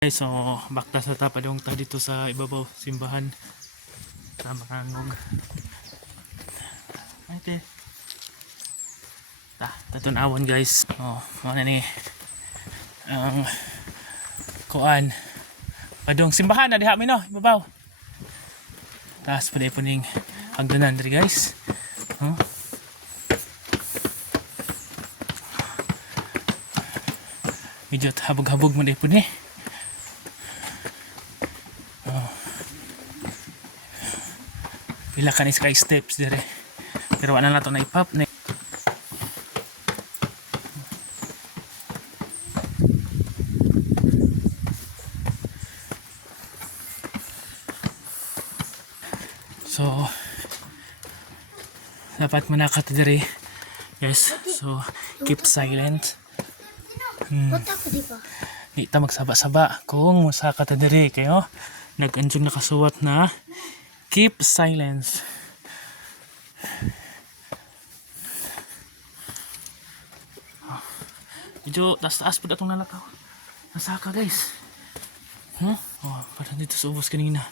Guys, so bakta sa tapadong tayo dito sa ibabaw simbahan sa Makangog. Ay, te. Ta, tatun awon guys. Oh, ano ni ang kuan padong simbahan na diha mi no, ibabaw. Tas pwede po ning hagdanan diri guys. Oh. Medyo habog-habog mo po ni. Pila ka ni sky steps dire. Pero wala na to na ipap na so dapat manakat dire. Yes so keep silent. Ako di ta magsaba-saba. Kung musaka ta dire kayo nag-anjong nakasuwat na keep silence medyo taas-taas po datong nalakaw nasaka guys huh? oh, parang dito sa ubos kanina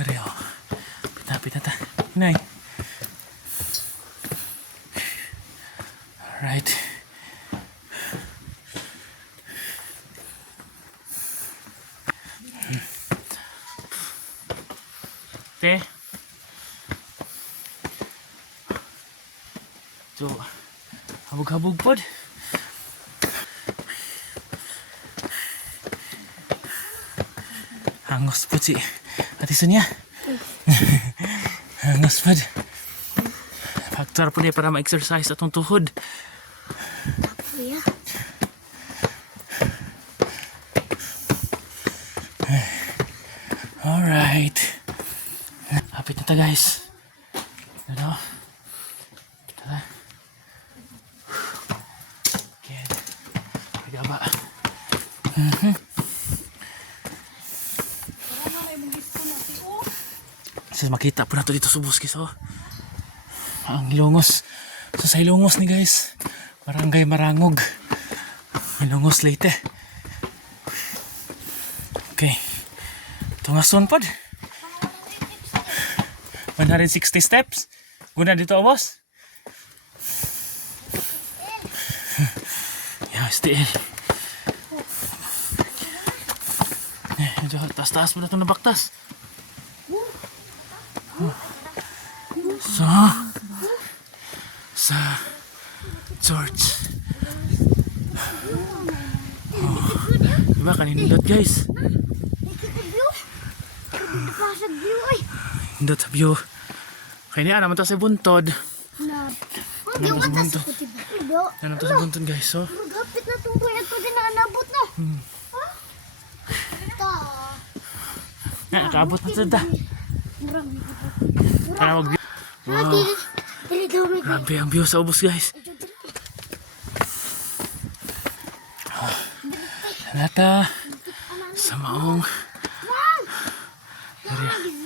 Dari oh. Pita-pita ta. Nay. Alright. Te. So, habog-habog pod. Hangos po si Ate Sonia. Hangos pod. Faktor po niya para ma-exercise atong tuhod. Kuya. Alright. Hapit na ta guys. Ano? Tara. Okay. Pagaba. Sus makita po na to dito sa buskis oh. Ang ilongos. So sa ilongos ni guys. Barangay Marangog. Ilongos Leyte. Okay. Ito nga son pod. 160 steps. Guna dito boss. Ya, STL. Eh, taas-taas mo na itong nabaktas. So, sa church. Oh, diba kaninindot guys? Nakikita view? Pa sa view ay. Hindot sa view. Kaya niya naman to sa buntod. Na. Ano ba ko sa diba? Hindi. Yan to sa buntod guys. So, Magapit na itong kuya ko din na anabot na. Ha? Ta. nga, nakaabot na to da. Murang Para daw may Grabe ang view sa ubos guys. Nata sa maong Wow!